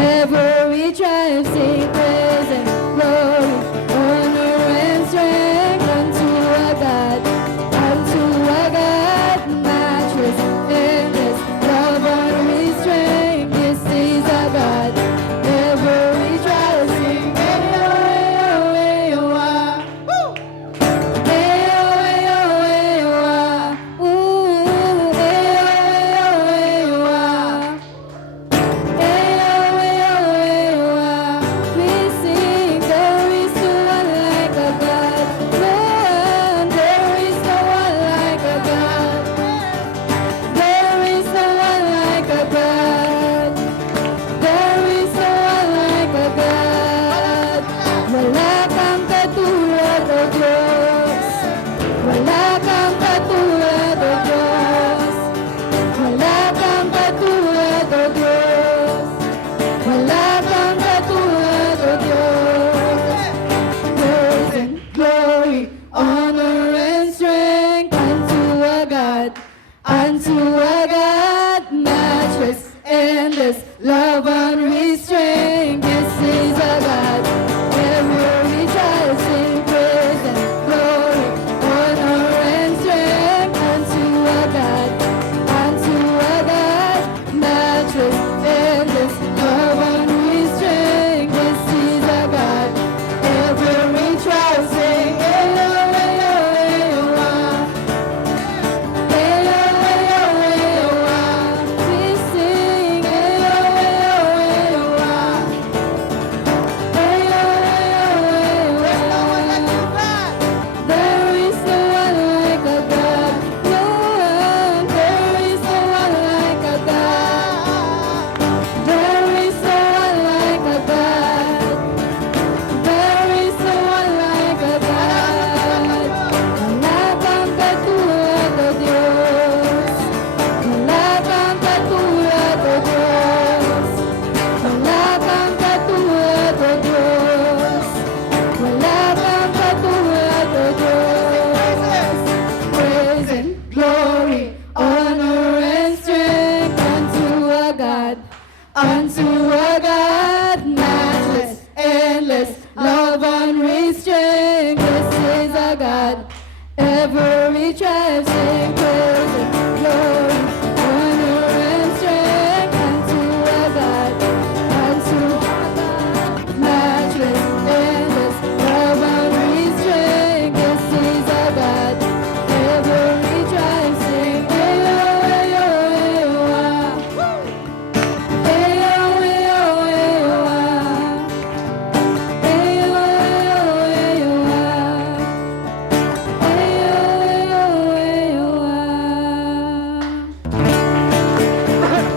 Ever we triumph, sing praise and glory, honor and strength unto our God, matchless, endless, love unrestrained. This is our God. Ever we triumph, sing Hey-oh-hey-oh-hey-oh-ah. Hey-oh-hey-oh-hey-oh-ah. Ooh, hey-oh-hey-oh-hey-oh-ah. We sing, there is no one like a God. No one, there is no one like a God. There is no one like a God. There is no one like a God. Wala kang katulad, O Diyos. Wala kang katulad, O Diyos. Wala kang katulad, O Diyos. Wala kang katulad, O Diyos. Praise and glory, honor and strength unto our God, matchless, endless, love unrestrained. This is our God. Ever we try to sing praise and glory, honor and strength unto our God, matchless, endless, love unrestrained. This is our God. Ever we try to sing Hey-oh-hey-oh-hey-oh-ah. Hey-oh-hey-oh-hey-oh-ah. We sing Hey-oh-hey-oh-hey-oh-ah. Hey-oh-hey-oh-hey-oh-ah. There is no one like a God. No one, there is no one like a God. There is no one like a God. There is no one like a God. Wala kang katulad, O Diyos. Wala kang katulad, O Diyos. Wala kang katulad, O Diyos. Wala kang katulad, O Diyos. Praise and glory, honor and strength unto our God, matchless, endless, love unrestrained. This is our God. Ever we triumph, sing praise and glory, honor and strength unto our God, matchless, endless, love unrestrained. This is our God. Ever we triumph, sing Hey-oh-hey-oh-hey-oh-ah. Hey-oh-hey-oh-hey-oh-ah. Hey-oh-hey-oh-hey-oh-ah.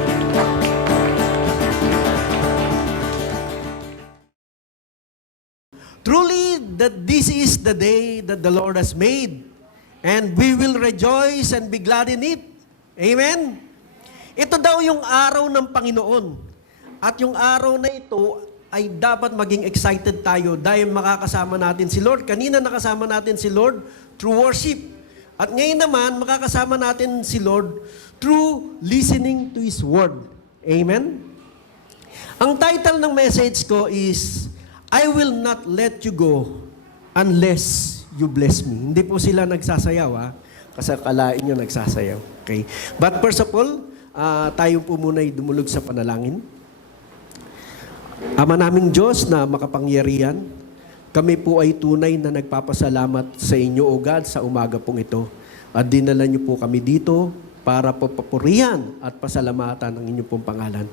Truly, that this is the day that the Lord has made, and we will rejoice and be glad in it. Amen? Ito daw yung araw ng Panginoon. At yung araw na ito ay dapat maging excited tayo dahil makakasama natin si Lord. Kanina nakasama natin si Lord through worship. At ngayon naman, makakasama natin si Lord through listening to His Word. Amen? Ang title ng message ko is, I will not let you go unless you bless me. Hindi po sila nagsasayaw, ha? Kasi akalain nyo nagsasayaw. Okay? But first of all, tayo po muna ay dumulog sa panalangin. Ama naming Diyos na makapangyarihan, kami po ay tunay na nagpapasalamat sa inyo, O God, sa umaga pong ito. At dinala niyo po kami dito para papurihan at pasalamatan ang inyong pong pangalan.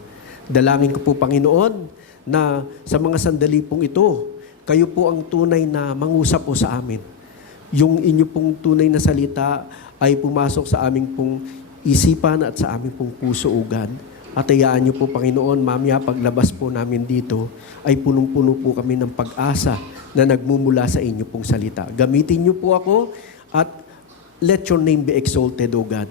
Dalangin ko po, Panginoon, na sa mga sandali pong ito, kayo po ang tunay na mangusap po sa amin. Yung inyo pong tunay na salita ay pumasok sa aming pong isipan at sa aming pong puso, O God. At hayaan niyo po, Panginoon, mamaya paglabas po namin dito, ay punong-puno po kami ng pag-asa na nagmumula sa inyo pong salita. Gamitin niyo po ako at let your name be exalted, O God.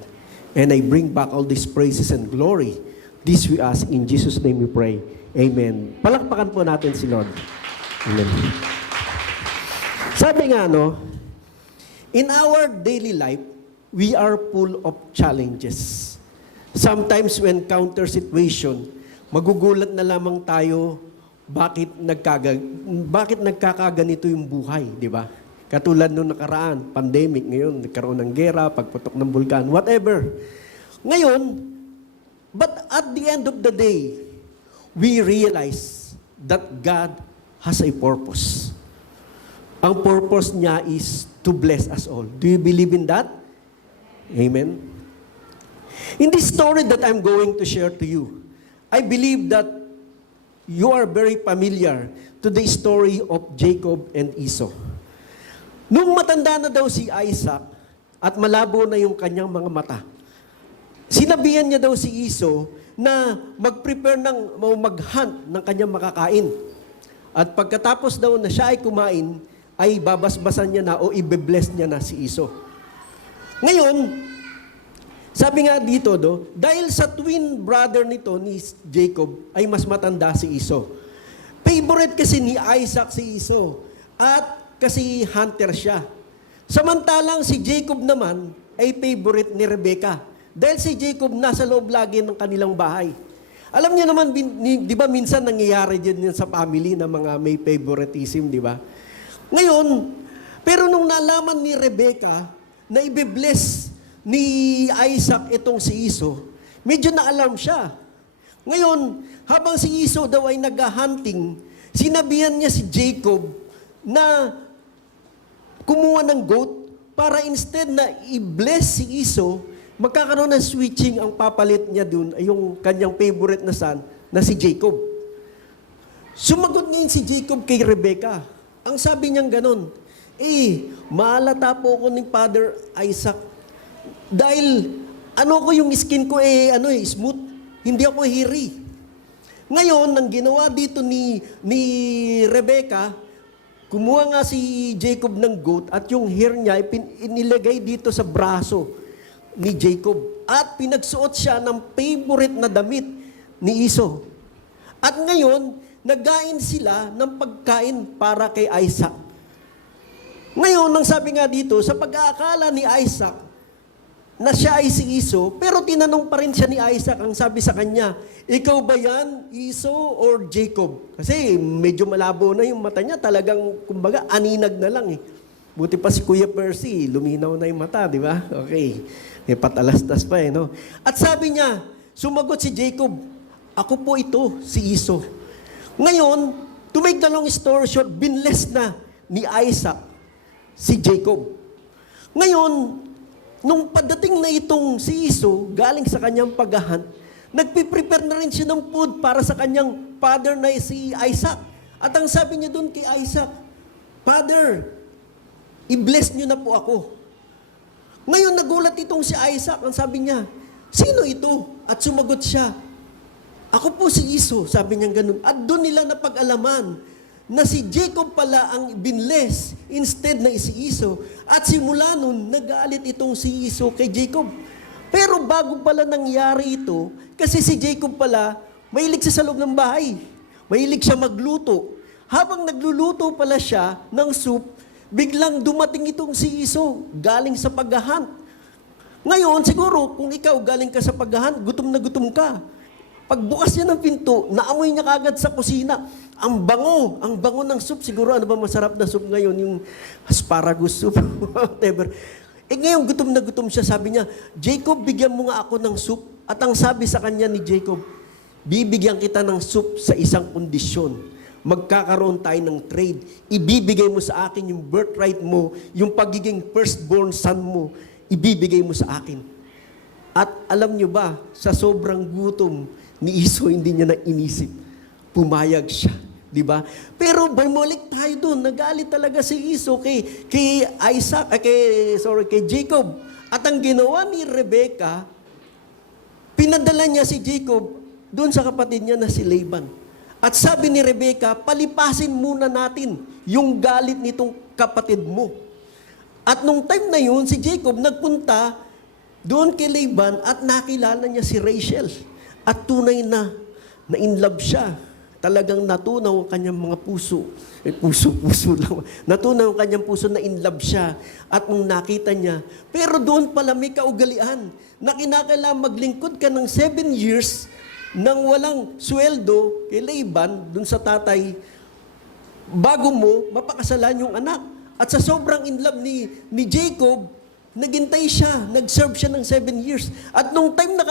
And I bring back all these praises and glory. This we ask in Jesus' name we pray. Amen. Palakpakan po natin si Lord. Amen. Sabi nga, in our daily life, we are full of challenges. Sometimes when counter situation, magugulat na lamang tayo bakit nagkakaganito yung buhay, di ba? Katulad nung nakaraan, pandemic, ngayon nagkaroon ng gera, pagputok ng bulkan, whatever. Ngayon, but at the end of the day, we realize that God has a purpose. Ang purpose niya is to bless us all. Do you believe in that? Amen? In this story that I'm going to share to you, I believe that you are very familiar to the story of Jacob and Esau. Nung matanda na daw si Isaac at malabo na yung kanyang mga mata, sinabihan niya daw si Esau na mag-prepare mag-hunt ng kanyang makakain. At pagkatapos daw na siya ay kumain, ay babasbasan niya na o ibe-bless niya na si Esau. Ngayon, sabi nga dito, dahil sa twin brother nito ni Jacob ay mas matanda si Esau. Favorite kasi ni Isaac si Esau at kasi hunter siya. Samantalang si Jacob naman ay favorite ni Rebecca. Dahil si Jacob nasa loob lagi ng kanilang bahay. Alam niyo naman, di ba minsan nangyayari din sa family na mga may favoritism, di ba? Ngayon, pero nung nalaman ni Rebecca na ibe-bless ni Isaac itong si Esau, medyo na-alarm siya. Ngayon, habang si Esau daw ay nag-hunting, sinabihan niya si Jacob na kumuha ng goat para instead na i-bless si Esau, magkakaroon ng switching ang papalit niya dun ay yung kanyang favorite na son na si Jacob. Sumagot ngayon si Jacob kay Rebecca. Ang sabi niyang ganon, maalata po ako ni Father Isaac dahil ko yung skin ko smooth. Hindi ako hairy. Ngayon, ang ginawa dito ni Rebecca, kumuha nga si Jacob ng goat at yung hair niya inilagay dito sa braso ni Jacob. At pinagsuot siya ng favorite na damit ni Esau. At ngayon, nagkain sila ng pagkain para kay Isaac. Ngayon, ang sabi nga dito, sa pag-aakala ni Isaac na siya ay si Esau, pero tinanong pa rin siya ni Isaac, ang sabi sa kanya, ikaw ba yan, Esau or Jacob? Kasi medyo malabo na yung mata niya, talagang, kumbaga, aninag na lang eh. Buti pa si Kuya Percy, luminaw na yung mata, di ba? Okay. May patalastas pa no? At sabi niya, sumagot si Jacob, ako po ito, si Esau. Ngayon, to make the long story short, binless na ni Isaac si Jacob. Ngayon, nung padating na itong si Esau, galing sa kanyang paghahunt, nagpiprepare na rin siya ng food para sa kanyang father na si Isaac. At ang sabi niya doon kay Isaac, Father, i-bless niyo na po ako. Ngayon, nagulat itong si Isaac. Ang sabi niya, sino ito? At sumagot siya, ako po si Esau, sabi niya ganun. At doon nila napag-alaman na si Jacob pala ang binless instead na si Esau. At simula nun, nagalit itong si Esau kay Jacob. Pero bago pala nangyari ito, kasi si Jacob pala, mahilig siya sa loob ng bahay. Mahilig siya magluto. Habang nagluluto pala siya ng soup, biglang dumating itong si Esau, galing sa paghahunt. Ngayon, siguro, kung ikaw galing ka sa paghahunt, gutom na gutom ka. Pagbukas niya ng pinto, naamoy niya kagad sa kusina. Ang bango ng soup. Siguro, ano ba masarap na soup ngayon? Yung asparagus soup, whatever. Ngayon, gutom na gutom siya. Sabi niya, Jacob, bigyan mo nga ako ng soup. At ang sabi sa kanya ni Jacob, bibigyan kita ng soup sa isang kondisyon. Magkakaroon tayo ng trade. Ibibigay mo sa akin yung birthright mo, yung pagiging firstborn son mo, ibibigay mo sa akin. At alam niyo ba, sa sobrang gutom ni Esau, hindi niya na inisip. Pumayag siya. Di ba? Pero bumalik tayo doon. Nagalit talaga si Esau kay Jacob. At ang ginawa ni Rebecca, pinadala niya si Jacob doon sa kapatid niya na si Laban. At sabi ni Rebecca, palipasin muna natin yung galit nitong kapatid mo. At nung time na yun, si Jacob nagpunta doon kay Laban at nakilala niya si Rachel. At tunay na in love siya. Talagang natunaw ang kanyang mga puso. Puso lang. Natunaw ang kanyang puso na in love siya. At nung nakita niya, pero doon pala may kaugalian na kinakailangan maglingkod ka ng 7 years nang walang sweldo kay Laban, dun sa tatay, bago mo mapakasalan yung anak. At sa sobrang in love ni Jacob, naghintay siya, nag-serve siya ng 7 years. At nung time na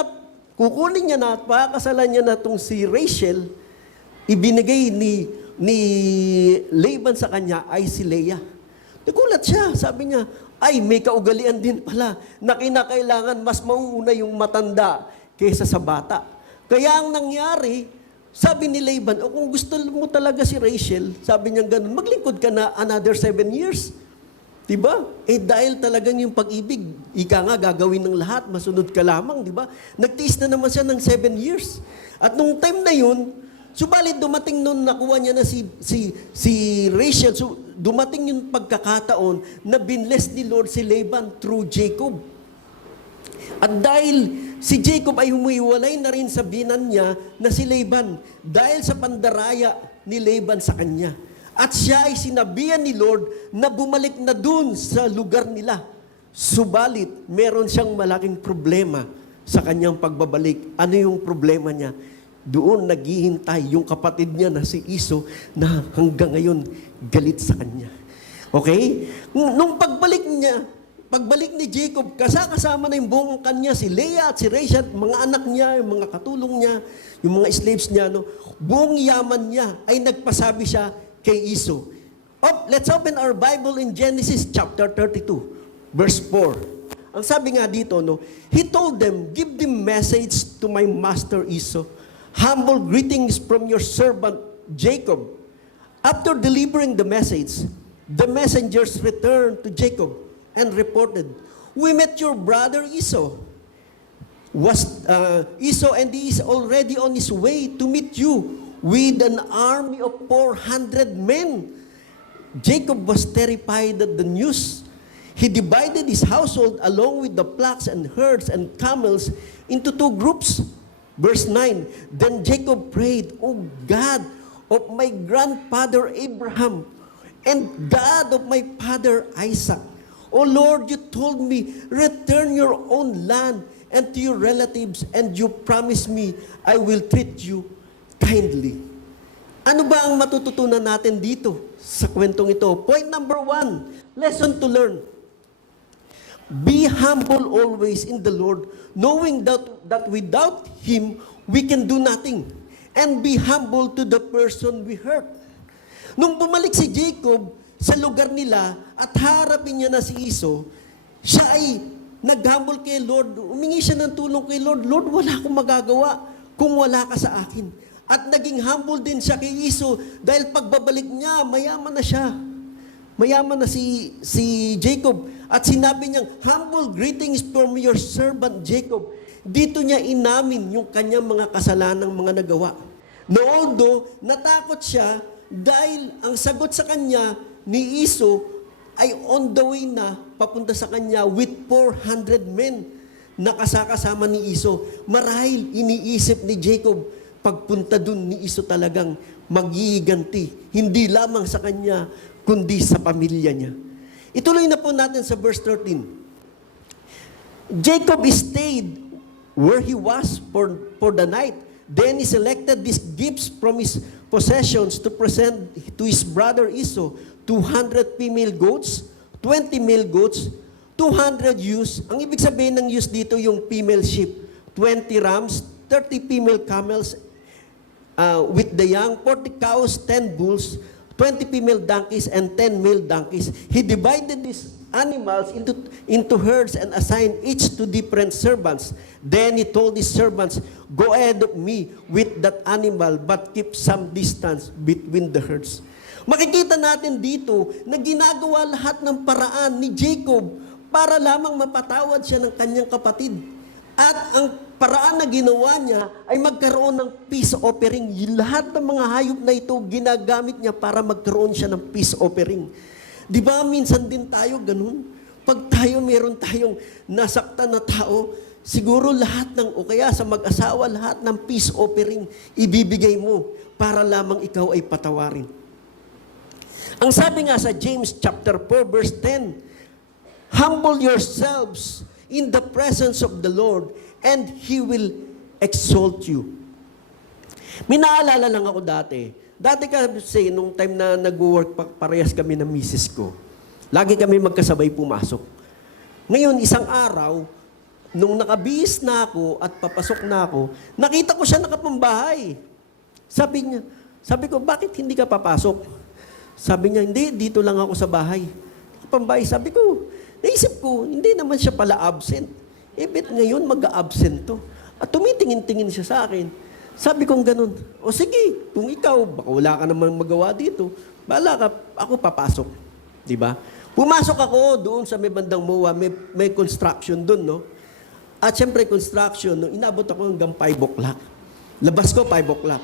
kukunin niya na at pakakasalan niya na itong si Rachel, ibinigay ni Laban sa kanya ay si Leah. Nagulat siya, sabi niya, ay may kaugalian din pala na kinakailangan mas mauuna yung matanda kaysa sa bata. Kaya ang nangyari, sabi ni Laban, kung gusto mo talaga si Rachel, sabi niya ganun, maglingkod ka na another 7 years. Diba? Dahil talagang yung pag-ibig, ika nga gagawin ng lahat, masunod ka lamang, diba? Nagtiis na naman siya ng 7 years. At nung time na yun, subalit dumating nun, nakuha niya na si Rachel, so dumating yung pagkakataon na binless ni Lord si Laban through Jacob. At dahil si Jacob ay humiwalay na rin sa binan niya na si Laban, dahil sa pandaraya ni Laban sa kanya. At siya ay sinabihan ni Lord na bumalik na dun sa lugar nila. Subalit, meron siyang malaking problema sa kanyang pagbabalik. Ano yung problema niya? Doon naghihintay yung kapatid niya na si Iso na hanggang ngayon galit sa kanya. Okay? Nung pagbalik ni Jacob, kasama na yung buong kanya, si Leah at si Rachel, mga anak niya, yung mga katulong niya, yung mga slaves niya, buong yaman niya ay nagpasabi siya kay Iso. Let's open our Bible in Genesis chapter 32, verse 4. Ang sabi nga dito, he told them, give the message to my master Iso. Humble greetings from your servant Jacob. After delivering the message, the messengers returned to Jacob and reported, we met your brother Esau. Esau and he is already on his way to meet you with an army of 400 men. Jacob was terrified at the news. He divided his household along with the flocks and herds and camels into 2 groups. Verse 9, then Jacob prayed, O God of my grandfather Abraham and God of my father Isaac, O Lord, you told me, return your own land and to your relatives, and you promised me, I will treat you kindly. Ano ba ang matututunan natin dito sa kwentong ito? Point number 1, lesson to learn. Be humble always in the Lord, knowing that without Him, we can do nothing. And be humble to the person we hurt. Nung bumalik si Jacob sa lugar nila at harapin niya na si Esau, siya ay nag-humble kay Lord. Umingi siya ng tulong kay Lord. Lord, wala akong magagawa kung wala ka sa akin. At naging humble din siya kay Esau dahil pagbabalik niya, mayaman na siya. Mayaman na si Jacob. At sinabi niyang, humble greetings from your servant Jacob. Dito niya inamin yung kanyang mga kasalanang mga nagawa. Na although natakot siya dahil ang sagot sa kanya ni Esau ay on the way na papunta sa kanya with 400 men na kasakasama ni Esau. Marahil iniisip ni Jacob, pagpunta dun ni Esau talagang magiganti. Hindi lamang sa kanya, kundi sa pamilya niya. Ituloy na po natin sa verse 13. Jacob stayed where he was for the night. Then he selected these gifts from his possessions to present to his brother Esau, 200 female goats, 20 male goats, 200 ewes. Ang ibig sabihin ng ewes dito yung female sheep, 20 rams, 30 female camels with the young, 40 cows, 10 bulls, 20 female donkeys, and 10 male donkeys. He divided these animals into herds and assigned each to different servants. Then he told his servants, go ahead of me with that animal, but keep some distance between the herds. Makikita natin dito na ginagawa lahat ng paraan ni Jacob para lamang mapatawad siya ng kanyang kapatid. At ang paraan na ginawa niya ay magkaroon ng peace offering. Lahat ng mga hayop na ito, ginagamit niya para magkaroon siya ng peace offering. Di ba minsan din tayo ganun? Pag meron tayong nasaktan na tao, siguro lahat o kaya sa mag-asawa, lahat ng peace offering, ibibigay mo para lamang ikaw ay patawarin. Ang sabi nga sa James chapter 4 verse 10, humble yourselves in the presence of the Lord, and He will exalt you. May naalala lang ako dati. Dati kasi, nung time na nag-work, parehas kami ng misis ko. Lagi kami magkasabay pumasok. Ngayon, isang araw, nung nakabihis na ako at papasok na ako, nakita ko siya nakapambahay. Sabi ko, bakit hindi ka papasok? Sabi niya, hindi, dito lang ako sa bahay. Nakapambahay. Sabi ko, naisip ko, hindi naman siya pala absent. Bet ngayon mag-absent to. At tumitingin-tingin siya sa akin. Sabi kong ganun, o sige, kung ikaw, baka wala ka namang magawa dito, bahala ka, ako papasok. Di ba? Pumasok ako doon sa may bandang MOA, may construction doon, no? At syempre, construction, no, inabot ako hanggang 5 o'clock. Labas ko, 5 o'clock.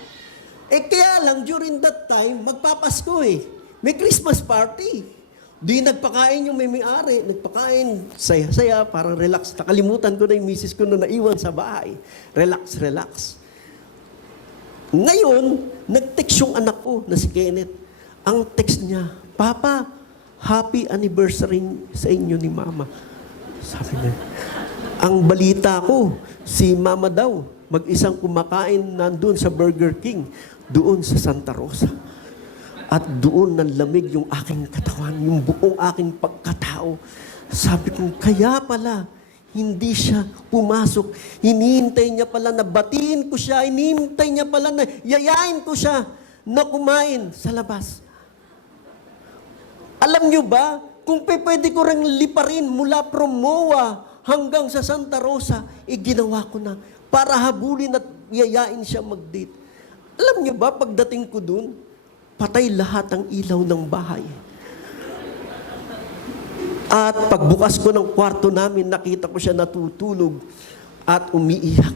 Kaya lang, during that time, magpapasko eh. May Christmas party. Di nagpakain yung may-ari, nagpakain, saya-saya, parang relax. Nakalimutan ko na yung misis ko na naiwan sa bahay. Relax, relax. Ngayon, nag-text yung anak ko na si Kenneth. Ang text niya, Papa, happy anniversary sa inyo ni Mama. Sabi niya, ang balita ko, si Mama daw, mag-isang kumakain nandun sa Burger King, doon sa Santa Rosa. At doon nanlamig yung aking katawan, yung buong aking pagkatao. Sabi ko, kaya pala, hindi siya pumasok. Hinihintay niya pala na batiin ko siya. Hinihintay niya pala na yayain ko siya na kumain sa labas. Alam niyo ba, kung pwede ko rin liparin mula from MOA hanggang sa Santa Rosa, ginawa ko na para habulin at yayain siya mag-date. Alam niyo ba, pagdating ko doon, patay lahat ang ilaw ng bahay. At pagbukas ko ng kwarto namin, nakita ko siya natutulog at umiiyak.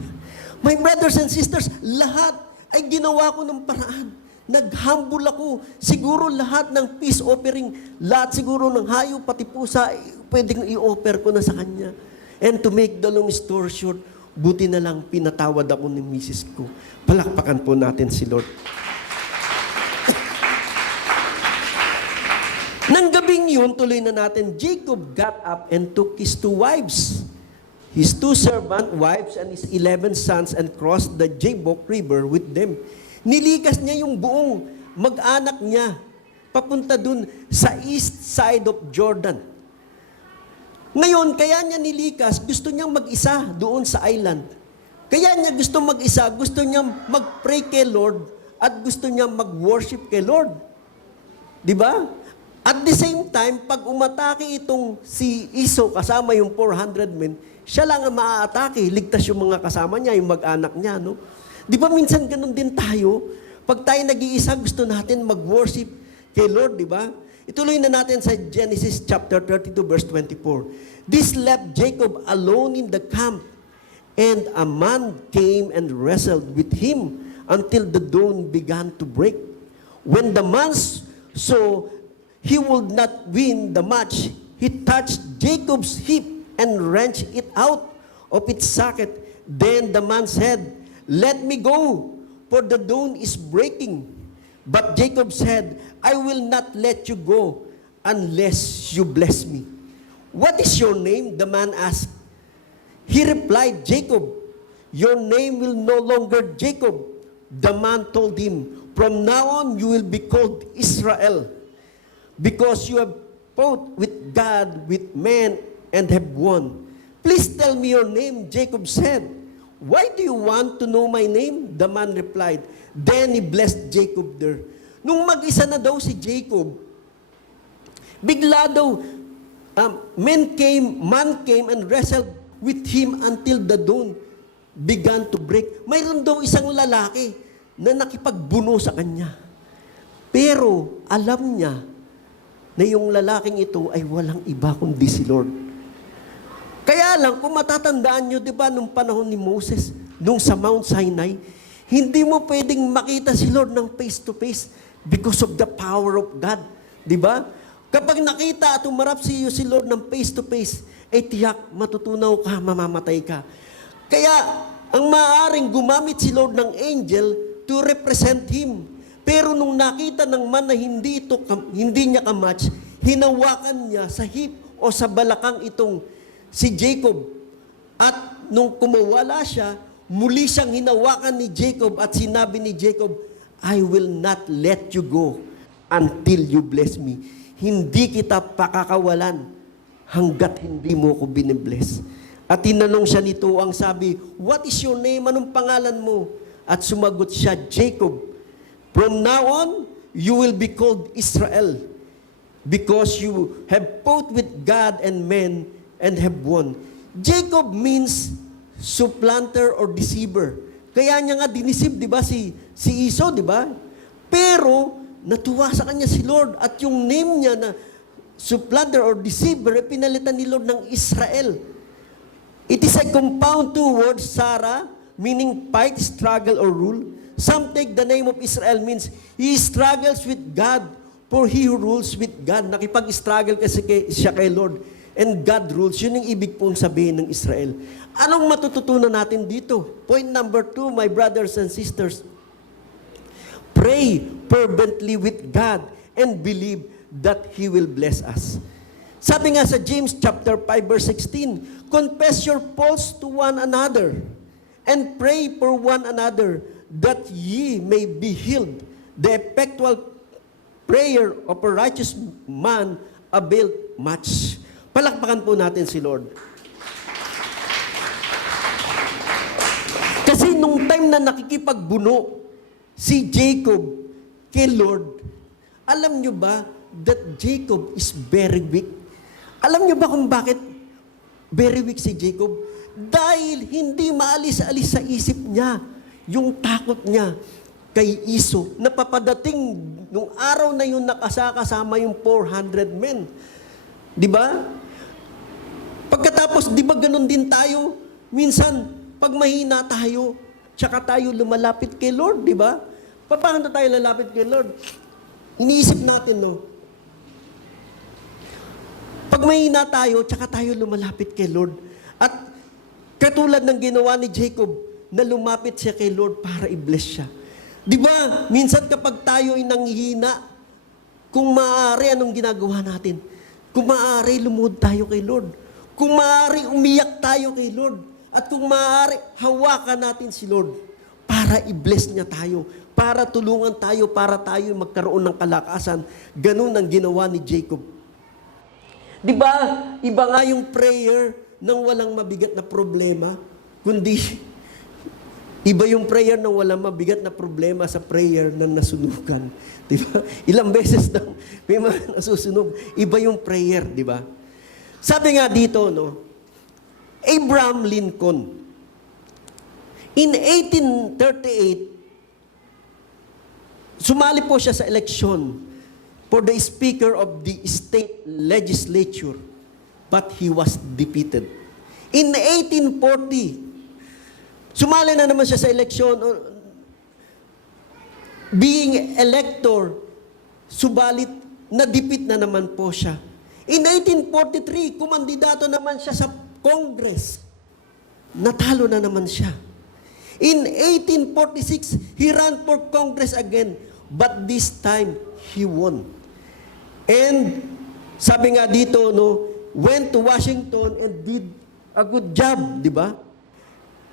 My brothers and sisters, lahat ay ginawa ko ng paraan. Naghambol ako. Siguro lahat ng peace offering, lahat siguro ng hayop, pati pusa, pwedeng i-offer ko na sa kanya. And to make the long story short, buti na lang pinatawad ako ng misis ko. Palakpakan po natin si Lord. Nang gabing yun, tuloy na natin, Jacob got up and took his 2 wives, his 2 servant wives and his 11 sons and crossed the Jabbok River with them. Nilikas niya yung buong mag-anak niya papunta dun sa east side of Jordan. Ngayon, kaya niya nilikas, gusto niyang mag-isa doon sa island. Kaya niya gusto mag-isa, gusto niya mag-pray kay Lord at gusto niya mag-worship kay Lord. Di ba? At the same time, pag umatake itong si Esau kasama yung 400 men, siya lang ang maaatake, ligtas yung mga kasama niya, yung mag-anak niya, no? Di ba minsan ganun din tayo? Pag tayo nag-iisa, gusto natin mag-worship kay Lord, di ba? Ituloy na natin sa Genesis chapter 32, verse 24. This left Jacob alone in the camp, and a man came and wrestled with him until the dawn began to break. When the man saw he would not win the match, he touched Jacob's hip and wrenched it out of its socket. Then the man said, "Let me go, for the dawn is breaking." But Jacob said, "I will not let you go unless you bless me." "What is your name?" the man asked. He replied, "Jacob." "Your name will no longer Jacob." The man told him, "From now on you will be called Israel, because you have fought with God, with men, and have won." "Please tell me your name," Jacob said. "Why do you want to know my name?" the man replied. Then he blessed Jacob there. Nung mag-isa na daw si Jacob, bigla daw, man came and wrestled with him until the dawn began to break. Mayroon daw isang lalaki na nakipagbuno sa kanya. Pero alam niya na yung lalaking ito ay walang iba kundi si Lord. Kaya lang, kung matatandaan nyo, di ba, nung panahon ni Moses, nung sa Mount Sinai, hindi mo pwedeng makita si Lord ng face to face because of the power of God. Di ba? Kapag nakita at umarap si Lord ng face to face, tiyak, matutunaw ka, mamamatay ka. Kaya, ang maaaring gumamit si Lord ng angel to represent Him. Pero nung nakita ng man na hindi niya kamatch, hinawakan niya sa hip o sa balakang itong si Jacob. At nung kumawala siya, muli siyang hinawakan ni Jacob at sinabi ni Jacob, I will not let you go until you bless me. Hindi kita pakakawalan hanggat hindi mo ko binibless. At tinanong siya nito, ang sabi, what is your name? Anong pangalan mo? At sumagot siya, Jacob. From now on, you will be called Israel because you have fought with God and men and have won. Jacob means supplanter or deceiver. Kaya niya nga dinisib, di ba, si Esau, di ba? Pero, natuwa sa kanya si Lord at yung name niya na supplanter or deceiver, pinalitan ni Lord ng Israel. It is a compound two words, Sarah, meaning fight, struggle, or rule. Some take the name of Israel means he struggles with God, for he who rules with God. Nakipag-struggle kasi siya kay Lord. And God rules. Yun yung ibig pong sabihin ng Israel. Anong matututunan natin dito? Point number 2, my brothers and sisters. Pray fervently with God and believe that He will bless us. Sabi nga sa James chapter 5 verse 16, confess your faults to one another and pray for one another that ye may be healed. The effectual prayer of a righteous man availeth much. Palakpakan po natin si Lord. Kasi nung time na nakikipagbuno si Jacob kay Lord, alam nyo ba that Jacob is very weak? Alam nyo ba kung bakit very weak si Jacob? Dahil hindi maalis-alis sa isip niya yung takot niya kay Esau. Napapadating nung araw na yun nakasama yung 400 men. Di ba? Pagkatapos, di ba ganun din tayo? Minsan, pag mahina tayo, tsaka tayo lumalapit kay Lord, di ba? Paano tayo lalapit kay Lord? Iniisip natin, no? Pag mahina tayo, tsaka tayo lumalapit kay Lord. At katulad ng ginawa ni Jacob, na lumapit siya kay Lord para i-bless siya. Di ba? Minsan kapag tayo ay nanghihina, kung maaari, anong ginagawa natin? Kung maaari, lumuhod tayo kay Lord. Kung maaari, umiyak tayo kay Lord. At kung maaari, hawakan natin si Lord para i-bless niya tayo, para tulungan tayo, para tayo magkaroon ng kalakasan. Ganun ang ginawa ni Jacob. Di ba? Iba nga yung prayer ng walang mabigat na problema, kundi iba yung prayer ng walang mabigat na problema sa prayer ng nasunugan. Di ba? Ilang beses na may mga nasusunog. Iba yung prayer, di ba? Sabi nga dito, no, Abraham Lincoln, in 1838, sumali po siya sa eleksyon for the Speaker of the State Legislature, but he was defeated. In 1840, sumali na naman siya sa eleksyon, being elector, subalit na-defeat na naman po siya. In 1843, kumandidato naman siya sa Congress. Natalo na naman siya. In 1846, he ran for Congress again, but this time, he won. And sabi nga dito, no, went to Washington and did a good job, di ba?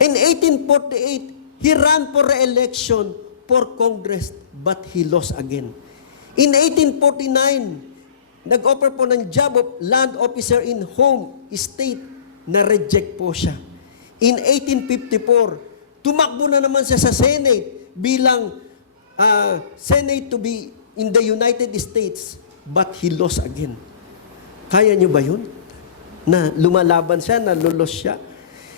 In 1848, he ran for re-election for Congress, but he lost again. In 1849, nag-offer po ng job of land officer in home state, na-reject po siya. In 1854, tumakbo na naman siya sa Senate bilang Senate to be in the United States, but he lost again. Kaya niyo ba yun? Na lumalaban siya, na lulos siya.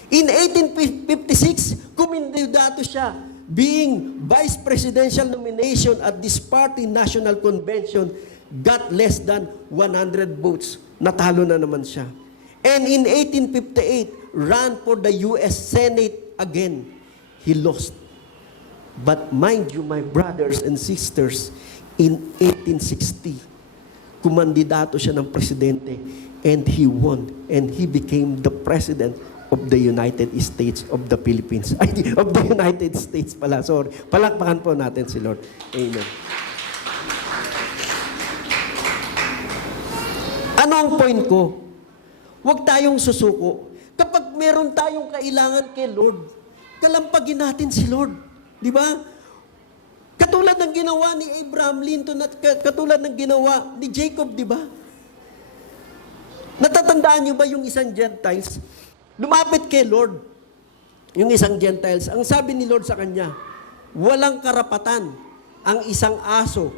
In 1856, kumindidato siya, being vice presidential nomination at this party national convention, got less than 100 votes. Natalo na naman siya. And in 1858, ran for the U.S. Senate again. He lost. But mind you, my brothers and sisters, in 1860, kumandidato siya ng presidente and he won and he became the president of the United States of the Philippines. Ay, of the United States pala, sorry. Palakpakan po natin si Lord. Amen. Ano ang point ko? Huwag tayong susuko. Kapag meron tayong kailangan kay Lord, kalampagin natin si Lord. Di ba? Katulad ng ginawa ni Abraham Lincoln at katulad ng ginawa ni Jacob, di ba? Natatandaan niyo ba yung isang Gentiles? Lumapit kay Lord. Yung isang Gentiles, ang sabi ni Lord sa kanya, walang karapatan ang isang aso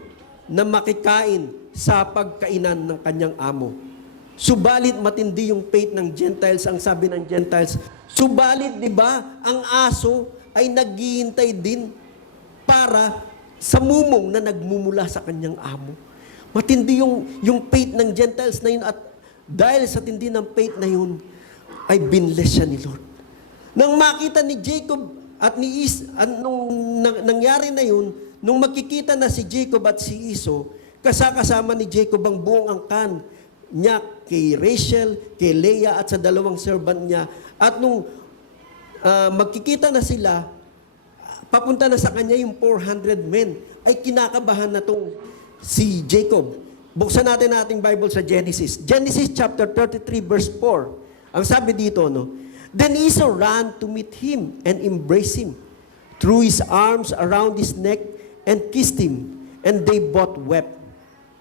na makikain sa pagkainan ng kanyang amo. Subalit matindi yung faith ng Gentiles, ang sabi ng Gentiles, subalit, di ba, ang aso ay naghihintay din para sa mumong na nagmumula sa kanyang amo. Matindi yung faith ng Gentiles na yun at dahil sa tindi ng faith na yun, ay binless siya ni Lord. Nang makita ni Jacob at ni nung nangyari na yun, nung makikita na si Jacob at si Esau, kasama ni Jacob ang buong angkan niya kay Rachel, kay Leah at sa dalawang servant niya. At nung magkikita na sila, papunta na sa kanya yung 400 men, ay kinakabahan na tong si Jacob. Buksan natin ating Bible sa Genesis. Genesis chapter 33 verse 4. Ang sabi dito, no? Then Esau ran to meet him and embraced him, threw his arms around his neck and kissed him, and they both wept.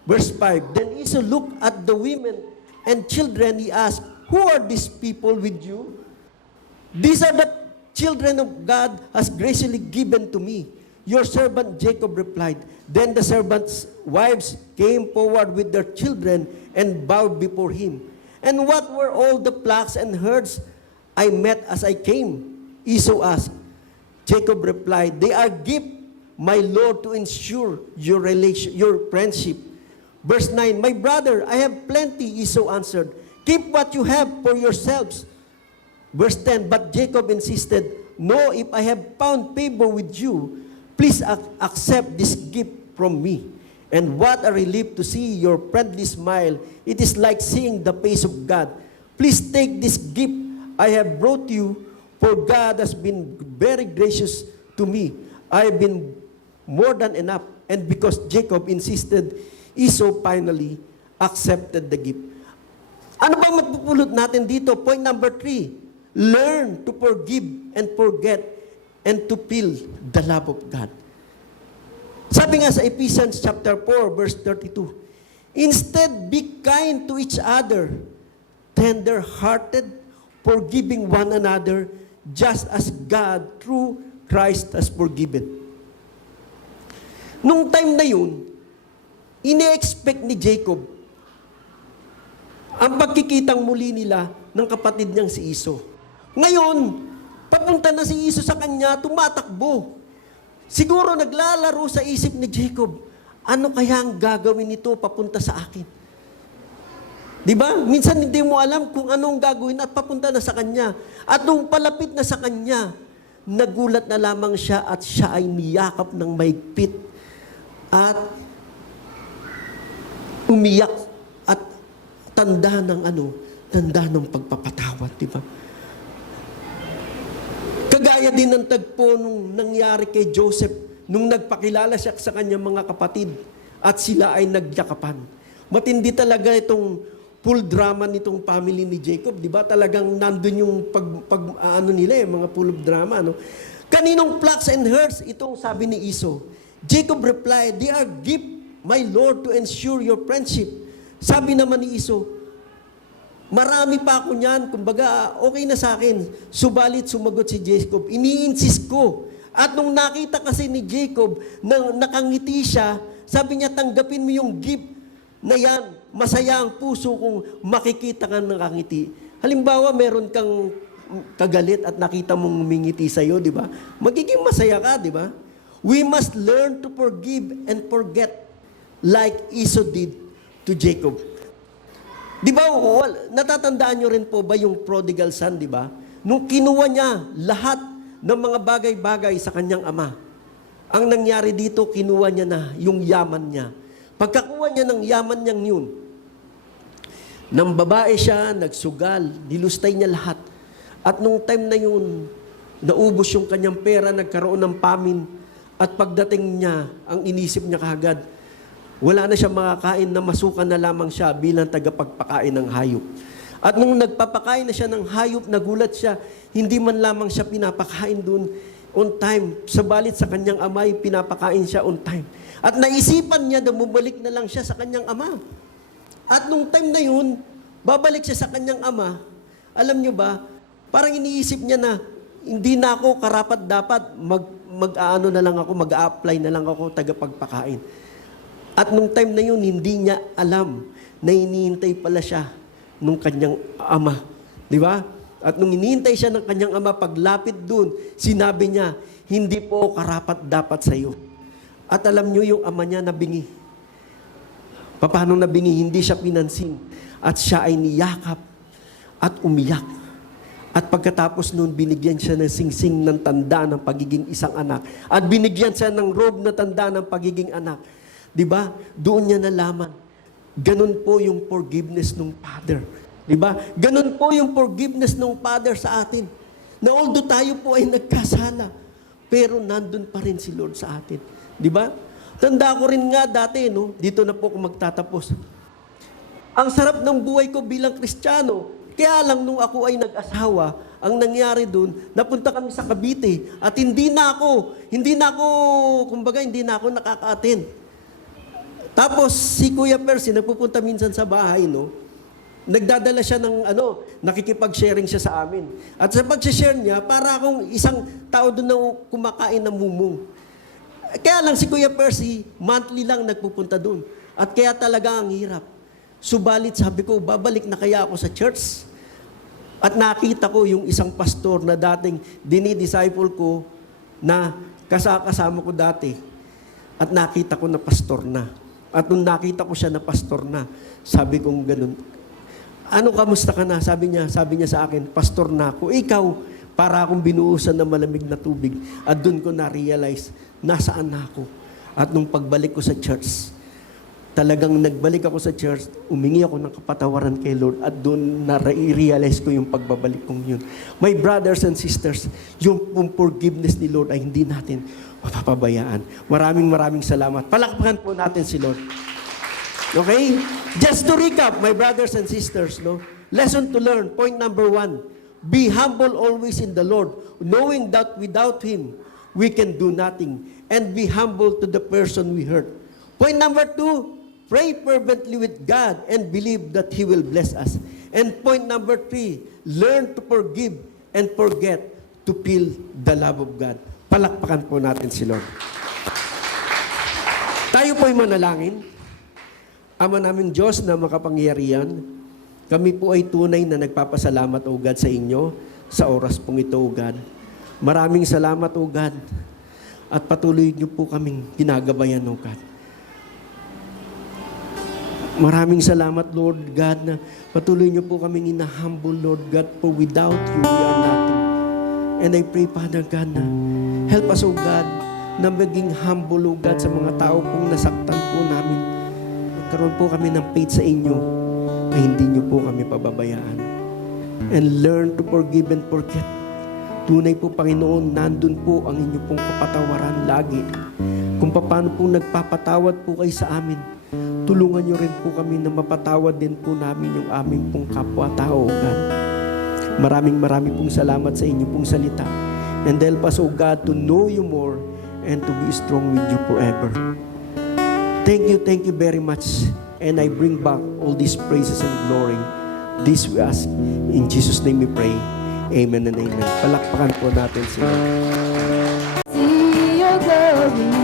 Verse 5, then Esau looked at the women and children. He asked, who are these people with you? These are the children of God has graciously given to me. Your servant Jacob replied. Then the servants' wives came forward with their children and bowed before him. And what were all the flocks and herds I met as I came? Esau asked. Jacob replied, they are gift, my Lord, to ensure your friendship. Verse 9, my brother, I have plenty, Esau answered. Keep what you have for yourselves. Verse 10, but Jacob insisted, no, if I have found favor with you, please accept this gift from me. And what a relief to see your friendly smile. It is like seeing the face of God. Please take this gift I have brought you, for God has been very gracious to me. I have been more than enough. And because Jacob insisted, Esau finally accepted the gift. Ano bang magpupulot natin dito? Point number 3, learn to forgive and forget and to feel the love of God. Sabi nga sa Ephesians chapter 4, verse 32, instead, be kind to each other, tender-hearted, forgiving one another, just as God, through Christ, has forgiven. Nung time na yun, ine-expect ni Jacob ang pagkikitang muli nila ng kapatid niyang si Esau. Ngayon, papunta na si Esau sa kanya, tumatakbo. Siguro naglalaro sa isip ni Jacob, ano kaya ang gagawin nito papunta sa akin? Di ba? Minsan hindi mo alam kung anong gagawin at papunta na sa kanya. At nung palapit na sa kanya, nagulat na lamang siya at siya ay niyakap ng mahigpit at umiyak at tanda ng pagpapatawad, di ba? Kagaya din ng tagpo nung nangyari kay Joseph, nung nagpakilala siya sa kanyang mga kapatid at sila ay nagyakapan. Matindi talaga itong full drama nitong family ni Jacob, di ba? Talagang nandun yung mga full of drama, no? Kaninong flocks and herds? Itong sabi ni Esau. Jacob replied, they are gift, my Lord, to ensure your friendship. Sabi naman ni Esau, marami pa ako niyan, kumbaga okay na sa akin. Subalit sumagot si Jacob, ini-insist ko. At nung nakita kasi ni Jacob na nakangiti siya, sabi niya, tanggapin mo yung gift na yan. Masaya ang puso kung makikita ka nakangiti. Halimbawa, meron kang kagalit at nakita mong umingiti sa'yo, di ba? Magiging masaya ka, di ba? We must learn to forgive and forget like Esau did to Jacob. Di ba, natatandaan nyo rin po ba yung prodigal son, di ba? Nung kinuha niya lahat ng mga bagay-bagay sa kanyang ama, ang nangyari dito, kinuha niya na yung yaman niya. Pagkakuha niya ng yaman niyang yun, nang babae siya, nagsugal, nilustay niya lahat. At nung time na yun, naubos yung kanyang pera, nagkaroon ng famine, at pagdating niya, ang inisip niya kaagad, wala na siya makakain na masukan na lamang siya bilang tagapagpakain ng hayop. At nung nagpapakain na siya ng hayop, nagulat siya, hindi man lamang siya pinapakain doon on time. Sabalit sa kanyang ama, pinapakain siya on time. At naisipan niya na bumalik na lang siya sa kanyang ama. At nung time na yun, babalik siya sa kanyang ama. Alam niyo ba, parang iniisip niya na, hindi na ako karapat dapat mag-aano na lang ako, mag-a-apply na lang ako tagapagpakain. At nung time na yun, hindi niya alam na hinihintay pala siya nung kanyang ama. Di ba? At nung hinihintay siya ng kanyang ama, paglapit dun, sinabi niya, hindi po karapat dapat sa iyo. At alam niyo yung ama niya nabingi. Paano nabingi? Hindi siya pinansin. At siya ay niyakap at umiyak. At pagkatapos noon, binigyan siya ng singsing ng tanda ng pagiging isang anak. At binigyan siya ng robe na tanda ng pagiging anak. Di ba? Doon niya nalaman. Ganun po yung forgiveness ng Father. Di ba? Ganun po yung forgiveness ng Father sa atin. Na although tayo po ay nagkasala, pero nandun pa rin si Lord sa atin. Di ba? Tanda ko rin nga dati, no? Dito na po ako magtatapos. Ang sarap ng buhay ko bilang Kristiyano. Kaya lang nung ako ay nag-asawa, ang nangyari doon, napunta kami sa Cavite at hindi na ako nakaka-attend. Tapos si Kuya Percy, nagpupunta minsan sa bahay, no? Nagdadala siya ng nakikipag-sharing siya sa amin. At sa pag-share niya, para akong isang tao doon na kumakain ng mumung. Kaya lang si Kuya Percy, monthly lang nagpupunta doon. At kaya talaga ang hirap. Subalit sabi ko, babalik na kaya ako sa church? At nakita ko yung isang pastor na dating dinidisciple ko na kasama ko dati. At nakita ko na pastor na. At nung nakita ko siya na pastor na, sabi kong ganun, ano, kamusta ka na? Sabi niya sa akin, pastor na ako. Ikaw, para akong binuhusan ng malamig na tubig. At doon ko na-realize, nasaan na ako. At nung pagbalik ko sa church, talagang nagbalik ako sa church, umingi ako ng kapatawaran kay Lord at doon na-realize ko yung pagbabalik kong yun. My brothers and sisters, yung forgiveness ni Lord ay hindi natin mapapabayaan. Maraming salamat. Palakpakan po natin si Lord. Okay? Just to recap, my brothers and sisters, no? Lesson to learn, point number 1, be humble always in the Lord, knowing that without Him, we can do nothing, and be humble to the person we hurt. Point number 2, pray fervently with God and believe that He will bless us. And point number 3, learn to forgive and forget to feel the love of God. Palakpakan po natin si Lord. Tayo po'y manalangin. Ama naming Diyos na makapangyarihan, kami po ay tunay na nagpapasalamat, O God, sa inyo sa oras pong ito, O God. Maraming salamat, O God. At patuloy niyo po kaming ginagabayan, O God. Maraming salamat, Lord God, na patuloy niyo po kaming inahumble, Lord God, for without you, we are nothing. And I pray, Father God, na help us, O God, na maging humble, O God, sa mga tao pong nasaktan po namin. Magkaroon po kami ng faith sa inyo na hindi niyo po kami pababayaan. And learn to forgive and forget. Tunay po, Panginoon, nandun po ang inyo pong kapatawaran lagi. Kung paano po nagpapatawad po kayo sa amin, tulungan niyo rin po kami na mapatawad din po namin yung aming pong kapwa-tao, God. Maraming pong salamat sa inyo pong salita. And help us, O God, to know you more and to be strong with you forever. Thank you very much. And I bring back all these praises and glory. This we ask. In Jesus' name we pray. Amen and amen. Palakpakan po natin sila. See your glory.